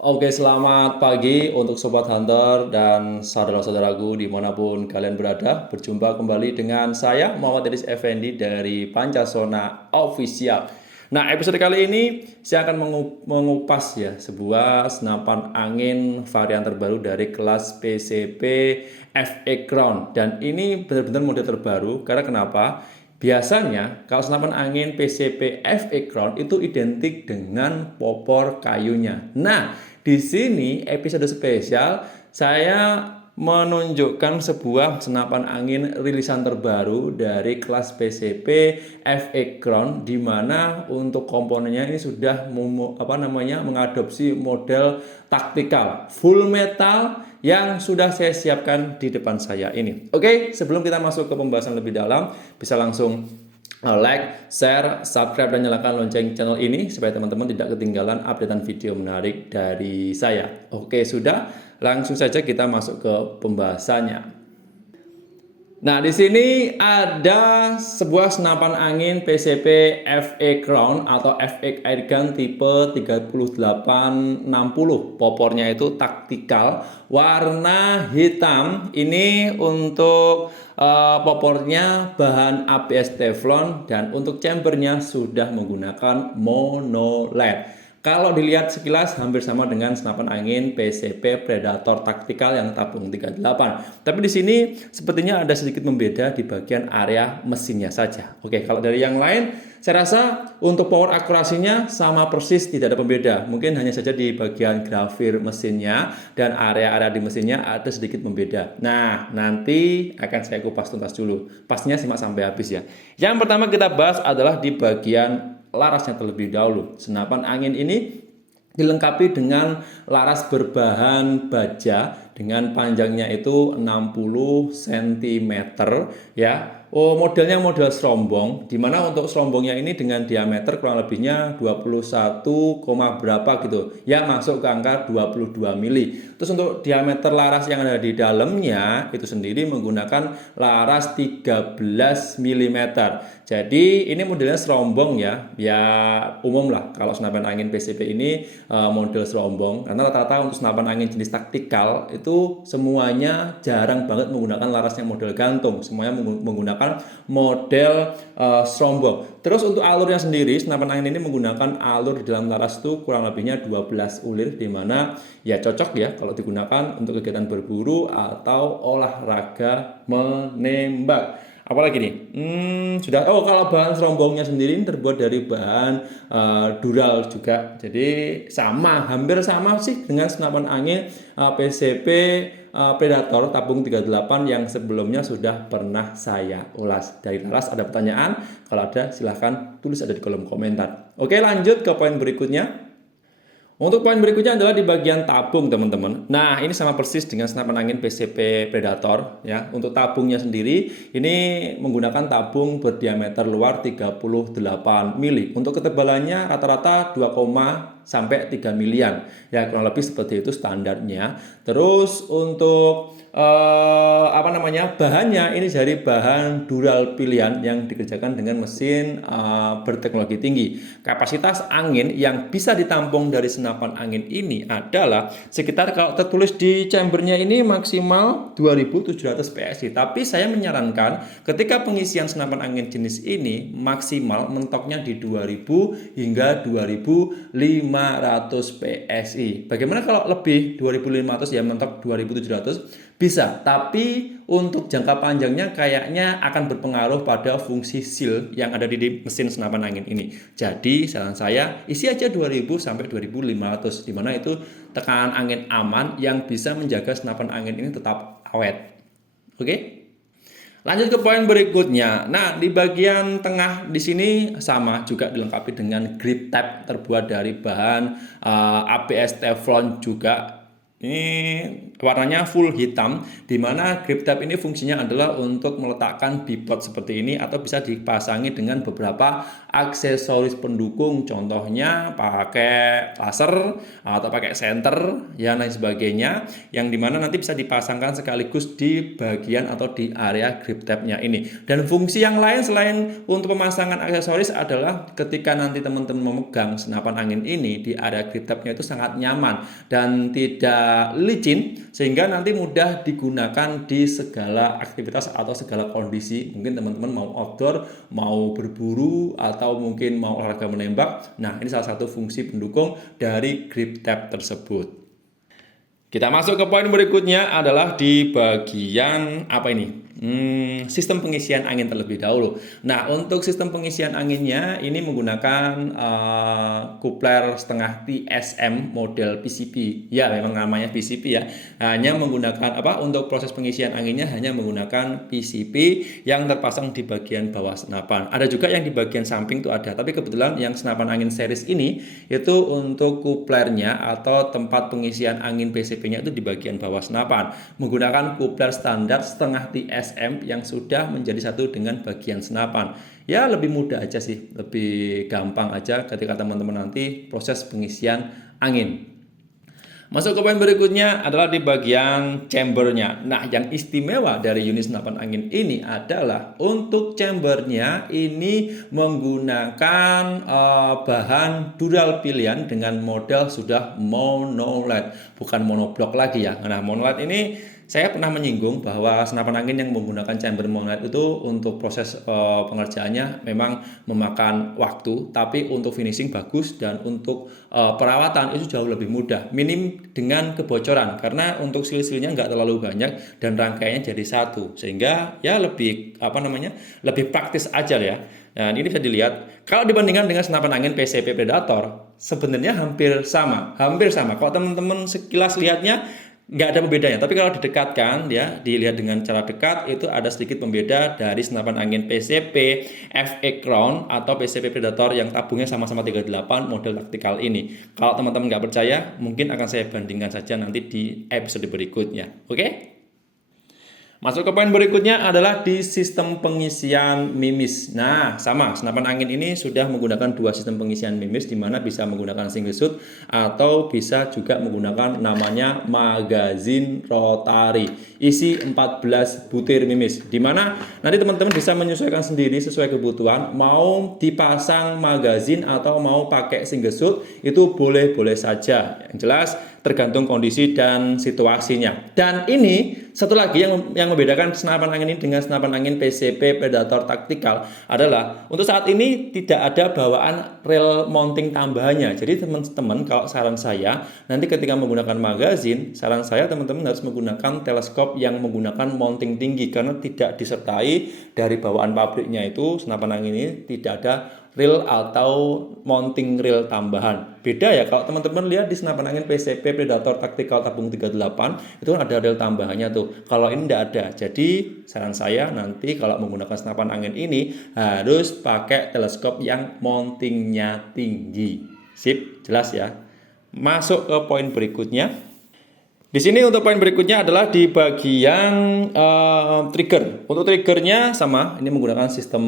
Oke, selamat pagi untuk Sobat Hunter dan saudara-saudaraku dimanapun kalian berada. Berjumpa kembali dengan saya, Muhammad Dedis Effendi dari Pancasona Official. Nah, episode kali ini saya akan mengupas ya sebuah senapan angin varian terbaru dari kelas PCP FA Crown. Dan ini benar-benar model terbaru karena kenapa? Biasanya kalau senapan angin PCP FA Crown itu identik dengan popor kayunya. Nah, di sini episode spesial saya menunjukkan sebuah senapan angin rilisan terbaru dari kelas PCP FA Crown di mana untuk komponennya ini sudah mengadopsi model taktikal full metal yang sudah saya siapkan di depan saya ini. Oke, sebelum kita masuk ke pembahasan lebih dalam, bisa langsung like, share, subscribe, dan nyalakan lonceng channel ini supaya teman-teman tidak ketinggalan updatean video menarik dari saya. Oke, sudah. Langsung saja kita masuk ke pembahasannya. Nah, di sini ada sebuah senapan angin PCP FA Crown atau FA Airgun tipe 3860. Popornya itu taktikal, warna hitam. Ini untuk popornya bahan ABS Teflon dan untuk chambernya sudah menggunakan monoled. Kalau dilihat sekilas hampir sama dengan senapan angin PCP Predator taktikal yang tabung 38. Tapi di sini sepertinya ada sedikit membeda di bagian area mesinnya saja. Oke, kalau dari yang lain saya rasa untuk power akurasinya sama persis, tidak ada pembeda. Mungkin hanya saja di bagian grafir mesinnya dan area-area di mesinnya ada sedikit membeda. Nah, nanti akan saya kupas tuntas dulu. Pastinya simak sampai habis ya. Yang pertama kita bahas adalah di bagian larasnya terlebih dahulu. Senapan angin ini dilengkapi dengan laras berbahan baja dengan panjangnya itu 60 cm ya. Modelnya model serombong, di mana untuk serombongnya ini dengan diameter kurang lebihnya 21, berapa gitu. Ya, masuk ke angka 22 mili. Terus untuk diameter laras yang ada di dalamnya itu sendiri menggunakan laras 13 mm. Jadi ini modelnya serombong ya. Ya umum lah kalau senapan angin PCP ini model serombong. Karena rata-rata untuk senapan angin jenis taktikal itu semuanya jarang banget menggunakan larasnya model gantung. Semuanya menggunakan model serombong. Terus untuk alurnya sendiri, senapan angin ini menggunakan alur di dalam laras itu kurang lebihnya 12 ulir, di mana ya cocok ya kalau digunakan untuk kegiatan berburu atau olahraga menembak. Apalagi nih? Kalau bahan serombongnya sendiri terbuat dari bahan dural juga. Jadi hampir sama sih dengan senapan angin PCP Predator tabung 38 yang sebelumnya sudah pernah saya ulas. Dari laras ada pertanyaan? Kalau ada silahkan tulis ada di kolom komentar. Oke, lanjut ke poin berikutnya. Untuk poin berikutnya adalah di bagian tabung, teman-teman. Nah, ini sama persis dengan senapan angin PCP Predator ya. Untuk tabungnya sendiri ini menggunakan tabung berdiameter luar 38 mili. Untuk ketebalannya rata-rata 2, sampai 3 milian. Ya, kurang lebih seperti itu standarnya. Terus untuk bahannya ini dari bahan dural pilihan yang dikerjakan dengan mesin berteknologi tinggi. Kapasitas angin yang bisa ditampung dari senapan angin ini adalah sekitar, kalau tertulis di chambernya ini maksimal 2700 PSI. Tapi saya menyarankan ketika pengisian senapan angin jenis ini maksimal mentoknya di 2000 hingga 2500 PSI. Bagaimana kalau lebih 2500 ya mentok 2700? Bisa, tapi untuk jangka panjangnya kayaknya akan berpengaruh pada fungsi seal yang ada di mesin senapan angin ini. Jadi saran saya isi aja 2000 sampai 2500, di mana itu tekanan angin aman yang bisa menjaga senapan angin ini tetap awet. Oke? Lanjut ke poin berikutnya. Nah, di bagian tengah di sini sama juga dilengkapi dengan grip tab terbuat dari bahan ABS Teflon juga. Ini warnanya full hitam, di mana grip tab ini fungsinya adalah untuk meletakkan bipod seperti ini atau bisa dipasangi dengan beberapa aksesoris pendukung, contohnya pakai laser atau pakai senter ya lain sebagainya, yang dimana nanti bisa dipasangkan sekaligus di bagian atau di area grip tabnya ini. Dan fungsi yang lain selain untuk pemasangan aksesoris adalah ketika nanti teman-teman memegang senapan angin ini di area grip tabnya itu sangat nyaman dan tidak licin, sehingga nanti mudah digunakan di segala aktivitas atau segala kondisi. Mungkin teman-teman mau outdoor, mau berburu, atau mungkin mau olahraga menembak. Nah, ini salah satu fungsi pendukung dari grip tab tersebut. Kita masuk ke poin berikutnya adalah di bagian apa ini? Sistem pengisian angin terlebih dahulu. Nah, untuk sistem pengisian anginnya ini menggunakan kupler setengah TSM model PCP. Ya, memang namanya PCP ya. Hanya menggunakan untuk proses pengisian anginnya hanya menggunakan PCP yang terpasang di bagian bawah senapan. Ada juga yang di bagian samping tuh ada, tapi kebetulan yang senapan angin series ini itu untuk kuplernya atau tempat pengisian angin PCP-nya itu di bagian bawah senapan. Menggunakan kupler standar setengah TSM yang sudah menjadi satu dengan bagian senapan. Ya, lebih mudah aja sih, lebih gampang aja ketika teman-teman nanti proses pengisian angin. Masuk ke poin berikutnya adalah di bagian chambernya. Nah, yang istimewa dari unit senapan angin ini adalah untuk chambernya ini menggunakan bahan dural pilihan dengan model sudah monolith, bukan monoblok lagi ya. Nah, monolith ini saya pernah menyinggung bahwa senapan angin yang menggunakan chamber monolith itu untuk proses pengerjaannya memang memakan waktu, tapi untuk finishing bagus dan untuk perawatan itu jauh lebih mudah, minim dengan kebocoran karena untuk sil-silnya nggak terlalu banyak dan rangkaiannya jadi satu, sehingga ya lebih lebih praktis aja ya. Nah, ini bisa dilihat kalau dibandingkan dengan senapan angin PCP Predator sebenarnya hampir sama. Kalau teman-teman sekilas lihatnya nggak ada pembedanya, tapi kalau didekatkan ya, dilihat dengan cara dekat itu ada sedikit pembeda dari senapan angin PCP FE Crown atau PCP Predator yang tabungnya sama-sama 38 model taktikal ini. Kalau teman-teman nggak percaya, mungkin akan saya bandingkan saja nanti di episode berikutnya. Oke? Masuk ke poin berikutnya adalah di sistem pengisian mimis. Nah, sama senapan angin ini sudah menggunakan dua sistem pengisian mimis, di mana bisa menggunakan single shoot atau bisa juga menggunakan namanya magazin rotary. Isi 14 butir mimis, di mana nanti teman-teman bisa menyesuaikan sendiri sesuai kebutuhan, mau dipasang magazin atau mau pakai single shoot itu boleh-boleh saja. Yang jelas tergantung kondisi dan situasinya. Dan ini satu lagi yang membedakan senapan angin ini dengan senapan angin PCP Predator Tactical adalah untuk saat ini tidak ada bawaan rail mounting tambahannya. Jadi teman-teman, kalau saran saya nanti ketika menggunakan magazin, saran saya teman-teman harus menggunakan teleskop yang menggunakan mounting tinggi karena tidak disertai dari bawaan pabriknya itu senapan angin ini tidak ada reel atau mounting reel tambahan. Beda ya kalau teman-teman lihat di senapan angin PCP Predator Tactical tabung 38 itu kan ada reel tambahannya tuh. Kalau ini tidak ada. Jadi saran saya nanti kalau menggunakan senapan angin ini harus pakai teleskop yang mountingnya tinggi. Sip, jelas ya. Masuk ke poin berikutnya. Di sini untuk poin berikutnya adalah di bagian trigger. Untuk triggernya sama, ini menggunakan sistem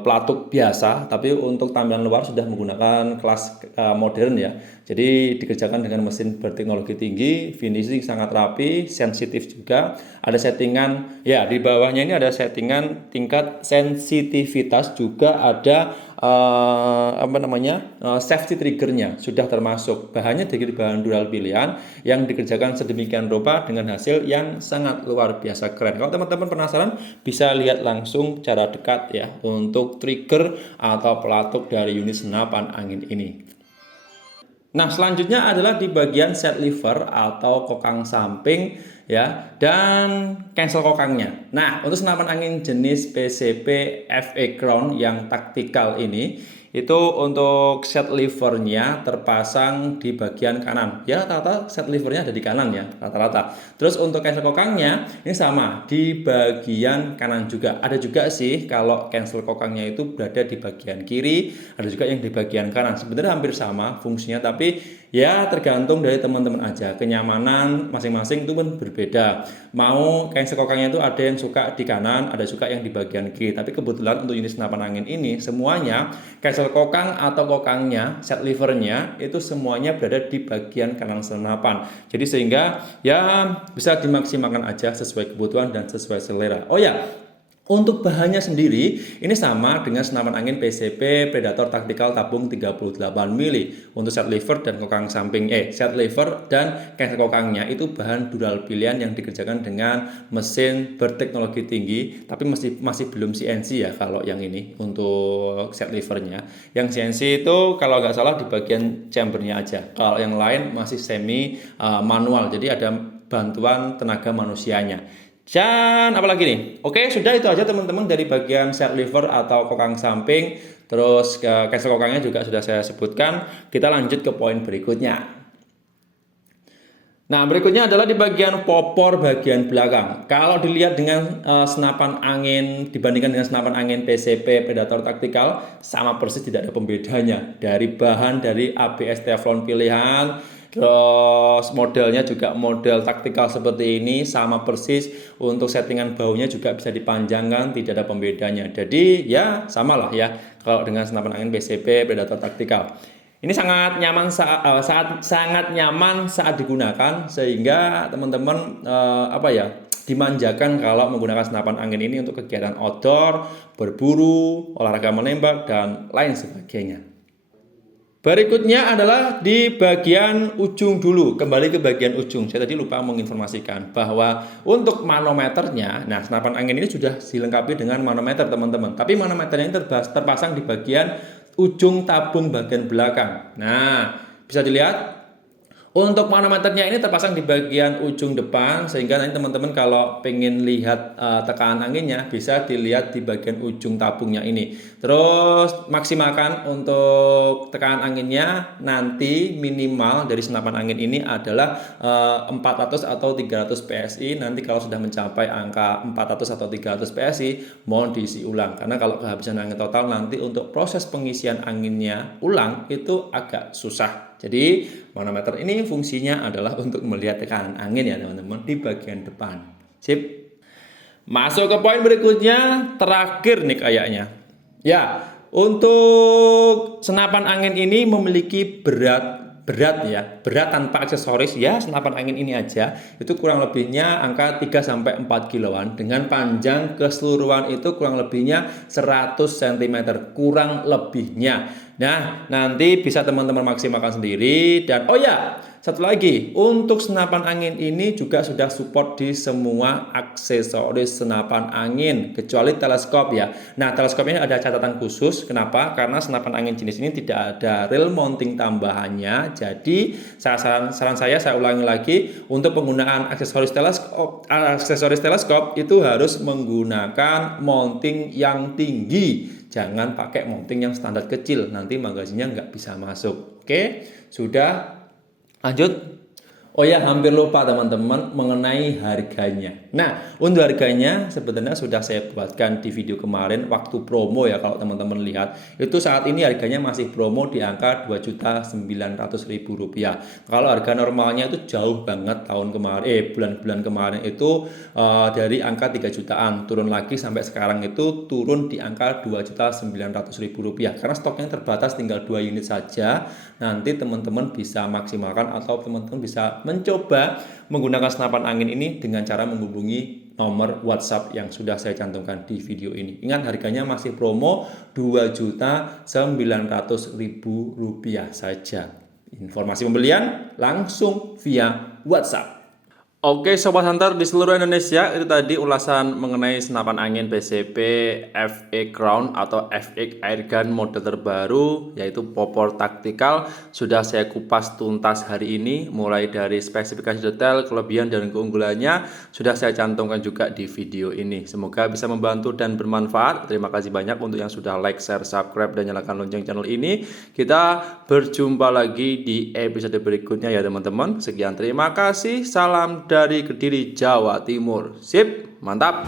pelatuk biasa, tapi untuk tampilan luar sudah menggunakan kelas modern ya. Jadi dikerjakan dengan mesin berteknologi tinggi, finishing sangat rapi, sensitif juga. Ada settingan ya, di bawahnya ini ada settingan tingkat sensitivitas, juga ada safety triggernya sudah termasuk. Bahannya dari bahan dural pilihan yang dikerjakan sedemikian rupa dengan hasil yang sangat luar biasa keren. Kalau teman-teman penasaran bisa lihat langsung cara dekat ya untuk trigger atau pelatuk dari unit senapan angin ini. Nah, selanjutnya adalah di bagian set lever atau kokang samping ya, dan cancel kokangnya. Nah, untuk senapan angin jenis PCP FA Crown yang taktikal ini, itu untuk set levernya terpasang di bagian kanan. Ya, rata-rata set levernya ada di kanan ya, rata-rata. Terus untuk cancel kokangnya ini sama di bagian kanan juga. Ada juga sih kalau cancel kokangnya itu berada di bagian kiri, ada juga yang di bagian kanan. Sebenarnya hampir sama fungsinya, tapi ya tergantung dari teman-teman aja. Kenyamanan masing-masing itu pun berbeda. Mau cancel kokangnya itu ada yang suka di kanan, ada juga yang di bagian kiri. Tapi kebetulan untuk unit senapan angin ini semuanya cancel kokang atau kokangnya, set levernya itu semuanya berada di bagian kanan senapan. Jadi sehingga ya bisa dimaksimalkan aja sesuai kebutuhan dan sesuai selera. Oh ya, untuk bahannya sendiri ini sama dengan senapan angin PCP Predator Tactical tabung 38 mili. Untuk set lever dan kokang samping set lever dan cancel kokangnya itu bahan dural pilihan yang dikerjakan dengan mesin berteknologi tinggi, tapi masih belum CNC ya kalau yang ini untuk set levernya. Yang CNC itu kalau nggak salah di bagian chambernya aja. Kalau yang lain masih semi manual, jadi ada bantuan tenaga manusianya. Dan apalagi nih? Oke, sudah itu aja teman-teman dari bagian set lever atau kokang samping. Terus cancel kokangnya juga sudah saya sebutkan. Kita lanjut ke poin berikutnya. Nah, berikutnya adalah di bagian popor bagian belakang. Kalau dilihat dengan senapan angin dibandingkan dengan senapan angin PCP Predator Tactical, sama persis, tidak ada pembedanya. Dari bahan dari ABS Teflon pilihan, terus modelnya juga model taktikal seperti ini, sama persis. Untuk settingan baunya juga bisa dipanjangkan, tidak ada pembedanya. Jadi ya samalah ya kalau dengan senapan angin PCP Predator Tactical. Ini sangat nyaman sangat nyaman saat digunakan, sehingga teman-teman dimanjakan kalau menggunakan senapan angin ini untuk kegiatan outdoor, berburu, olahraga menembak dan lain sebagainya. Berikutnya adalah di bagian ujung dulu. Kembali ke bagian ujung. Saya tadi lupa menginformasikan bahwa untuk manometernya, nah senapan angin ini sudah dilengkapi dengan manometer teman-teman. Tapi manometernya ini terpasang di bagian ujung tabung bagian belakang. Nah, bisa dilihat untuk manometernya ini terpasang di bagian ujung depan, sehingga nanti teman-teman kalau pengen lihat tekanan anginnya bisa dilihat di bagian ujung tabungnya ini. Terus maksimalkan untuk tekanan anginnya nanti minimal dari senapan angin ini adalah 400 atau 300 PSI. Nanti kalau sudah mencapai angka 400 atau 300 PSI mohon diisi ulang, karena kalau kehabisan angin total nanti untuk proses pengisian anginnya ulang itu agak susah. Jadi manometer ini fungsinya adalah untuk melihat tekanan angin ya teman-teman di bagian depan. Sip. Masuk ke poin berikutnya, terakhir nih kayaknya. Ya, untuk senapan angin ini memiliki berat tanpa aksesoris ya, senapan angin ini aja itu kurang lebihnya angka 3-4 kiloan, dengan panjang keseluruhan itu kurang lebihnya 100 cm kurang lebihnya. Nah, nanti bisa teman-teman maksimalkan sendiri. Dan oh ya, satu lagi, untuk senapan angin ini juga sudah support di semua aksesoris senapan angin kecuali teleskop ya. Nah, teleskop ini ada catatan khusus. Kenapa? Karena senapan angin jenis ini tidak ada reel mounting tambahannya. Jadi saran saya ulangi lagi, untuk penggunaan aksesoris teleskop itu harus menggunakan mounting yang tinggi. Jangan pakai mounting yang standar kecil, nanti magazinnya nggak bisa masuk. Oke, sudah, lanjut. Oh ya, hampir lupa teman-teman mengenai harganya. Nah, untuk harganya sebenarnya sudah saya buatkan di video kemarin waktu promo ya. Kalau teman-teman lihat, itu saat ini harganya masih promo di angka Rp2.900.000. Kalau harga normalnya itu jauh banget bulan-bulan kemarin itu dari angka 3 jutaan turun lagi sampai sekarang itu turun di angka Rp2.900.000. Karena stoknya terbatas, tinggal 2 unit saja. Nanti teman-teman bisa maksimalkan atau teman-teman bisa mencoba menggunakan senapan angin ini dengan cara menghubungi nomor WhatsApp yang sudah saya cantumkan di video ini. Ingat, harganya masih promo Rp2.900.000 saja. Informasi pembelian langsung via WhatsApp. Oke Sobat Hunter di seluruh Indonesia, itu tadi ulasan mengenai senapan angin BCP FX Crown atau FX Airgun model terbaru, yaitu popor taktikal. Sudah saya kupas tuntas hari ini, mulai dari spesifikasi detail, kelebihan dan keunggulannya sudah saya cantumkan juga di video ini. Semoga bisa membantu dan bermanfaat. Terima kasih banyak untuk yang sudah like, share, subscribe, dan nyalakan lonceng channel ini. Kita berjumpa lagi di episode berikutnya ya teman-teman. Sekian, terima kasih, salam dari Kediri, Jawa Timur. Sip, mantap.